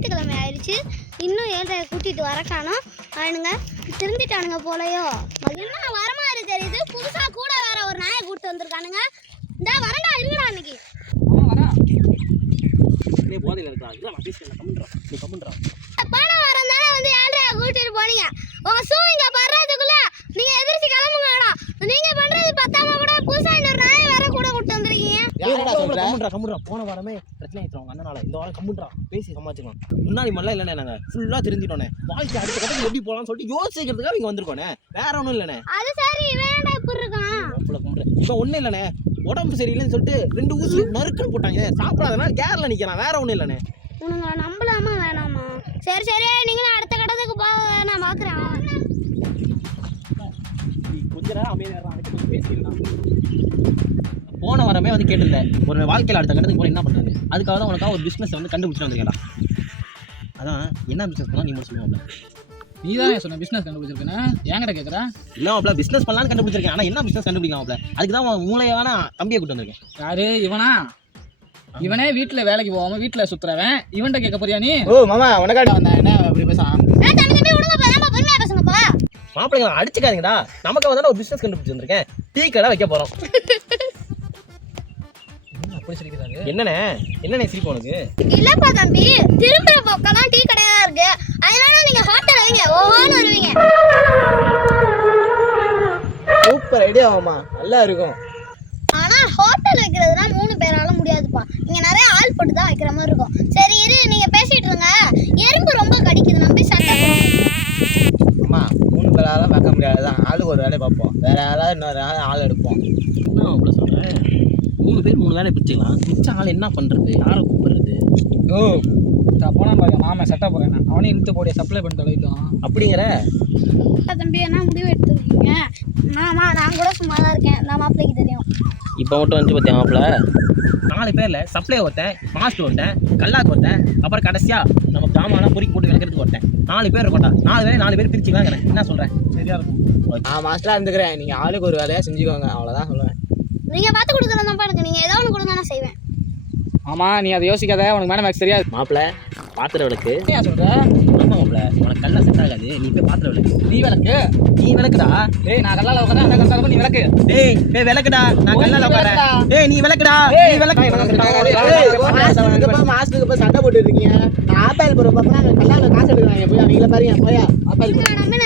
ஞாயிற்றுக்கிழமை ஆயிடுச்சு. இன்னும் 7:30 கூட்டிட்டு வர காணோம். அவனுங்க திருந்திட்டானுங்க போலையோ. என்ன வர மாதிரி தெரியுது. புதுசா கூட வேற ஒரு நாயை கூட்டு வந்திருக்கானுங்க. இந்த வரண்டா இருங்கடா இன்னைக்கு. பணம் வரந்தானே வந்து 7:30 கூட்டிட்டு போனீங்க. உங்க ஷூ இங்க பறறதுக்குள்ள நீங்க எதிர்ச்சி கிளம்புங்கடா. நீங்க பண்றது பத்தாம கூட புதுசா இன்னொரு நாயை வேற கூட கூட்டு வந்திருக்கீங்க. போன வாரமே பிரச்சனை ஆயிடுச்சு அண்ணனால. இந்த வாரம் கம்முன்றா பேசி சமாளிச்சுக்கலாம். முன்னாடி மாதிரிலாம் இல்லைண்ணே, நாங்க ஃபுல்லா தெரிஞ்சுட்டோண்ணே. வாழ்க்கை அடுத்த கட்டத்துக்கு எப்படி போகலாம்னு சொல்லிட்டு யோசிக்கிறதுக்காக இங்க வந்திருக்கோண்ணே. வேற ஒன்றும் இல்லைண்ணே. அது சரி, வேண்டாம் இப்படி இருக்கான். இப்போ ஒன்றும் இல்லைண்ணே, உடம்பு சரியில்லைன்னு சொல்லிட்டு 2 ஊசி நறுக்குன்னு போட்டாங்க. சாப்பிடாதனால கேர்ல நிற்கிறான். வேற ஒன்றும் இல்லைண்ணே. உனங்களை நம்பலாமா வேணாமா? சரி சரி, நீங்களும் அடுத்த கட்டத்துக்கு போக நான் பார்க்குறேன். போன வாரமே வந்து கேட்டிருந்தேன், ஒரு வாழ்க்கையில் அடுத்த கட்டத்துக்கு போய் என்ன பண்ணுறது. அதுக்காக தான் உனக்காக ஒரு பிஸ்னஸ் வந்து கண்டுபிடிச்சிட்டு வந்துருக்கேன்டா. அதான் என்ன பிஸ்னஸ் பண்ணலாம் நீ மட்டும் சொல்லுவாங்க. நீ தான் சொன்ன பிஸ்னஸ் கண்டுபிடிச்சிருக்கேன்னு என்கிட்ட கேட்குறேன். இல்லை மாப்பிள, பிஸ்னஸ் பண்ணலான்னு கண்டுபிடிச்சிருக்கேன். ஆனால் என்ன பிஸ்னஸ் கண்டுபிடிக்கலாம் மாப்பிள? அதுக்கு தான் மூளையான தம்பியை கூட்டு வந்திருக்கேன். யாரு இவனா? இவனே வீட்டில் வேலைக்கு போகாமல் வீட்டில் சுற்றுறவன். இவன்கிட்ட கேட்க போறியா நீ? ஓ மாமா, உனக்காண்டி வந்தேன். என்ன அப்படி பேசாம மாப்பிள்ளைங்க அடிச்சுக்காதீங்கடா. நமக்கு வந்து ஒரு பிஸ்னஸ் கண்டுபிடிச்சு வந்திருக்கேன். டீ கடை வைக்க போகிறோம். என்னண்ணே என்னண்ணே சிரிப்பு உனக்கு? இல்லப்பா தம்பி, திரும்புற பக்கம்லாம் டீ கடையா இருக்கு. அதனால நீங்க ஹோட்டல் வைங்க, ஓஹோன்னு வருவீங்க. சூப்பர் ஐடியா மாமா, நல்லா இருக்கும். ஆனா ஹோட்டல் வைக்கிறதுனா 3 பேரால முடியாதுப்பா. இங்க நிறைய ஆள் போட்டு தான் வைக்கிற மாதிரி இருக்கும். சரி இரு, நீங்க பேசிட்டு இருங்க. எறும்பு ரொம்ப கடிக்குது, நம்பி சட்டை அம்மா 3 பேரால பார்க்க முடியாதுதான். ஆளுக்கு ஒரு வேலையை பார்ப்போம். வேற யாராவது இன்னொரு ஆள் எடுப்போம். என்ன அவ்வளோ சொல்கிறேன்? 3 பேர் 3 வேலையை பிரிச்சுக்கலாம். மிச்ச ஆள் என்ன பண்ணுறது? யாரை கூப்பிடுறது? ஓ போனா பாருங்க, மாமா சட்டை போறேன். அவனே இழுத்து போடிய சப்ளை பண்ணி தொலைவிட்டோம் அப்படிங்கிற தம்பி. என்ன முடிவு எடுத்துருக்கீங்க? ஆமா, நான் கூட சும்மா தான் இருக்கேன். நான் மாப்பிள்ளைக்கு தெரியும். இப்போ மட்டும் வந்து பார்த்தேன் மாப்பிள்ள. 4 பேரில் சப்ளை ஒருத்தன், மாஸ்டர் ஒருத்தன், கல்லாக்கு ஒருத்தன், அப்புறம் கடைசியாக நம்ம ஜாமான் பொறிக்கு போட்டு விளக்கிறதுக்கு ஒருத்தன். 4 பேர் இருக்கட்டா. 4 பேர் பிரிச்சுக்கலாங்கிறேன். என்ன சொல்கிறேன்? சரியா இருக்கும். நான் மாஸ்டராக இருந்துக்கிறேன். நீங்கள் ஆளுக்கு ஒரு வேலையாக செஞ்சுக்கோங்க, அவ்வளோதான் சொல்லுவேன். நீங்க பார்த்து கொடுக்குறதான் பாருங்க. நீங்க ஏதாவது ஒன்று கொடுங்க, நான் செய்வேன். ஆமா, நீ அதை யோசிக்காத. உனக்கு மேடம் எனக்கு தெரியாது. மாப்பிள்ள பாத்திர விளக்கு. ஏன் சொல்ற? ஆமா மாப்பிள்ள, உனக்கு கல்ல செட் ஆகாது. நீ போய் பாத்திர விளக்கு. நீ விளக்கு? நீ விளக்குடா. ஏய், நான் கல்லால உட்காரேன். அந்த கல்லால நீ விளக்கு. ஏய் ஏய் விளக்குடா. நான் கல்லால உட்காரேன். ஏய் நீ விளக்குடா. நீ விளக்கு. மாஸ்டருக்கு போய் சண்டை போட்டு இருக்கீங்க. ஆப்பாயில் போற பக்கம் கல்லால காசு எடுக்கறாங்க. போய் அவங்கள பாருங்க. போய் ஆப்பாயில் நான் நம்பின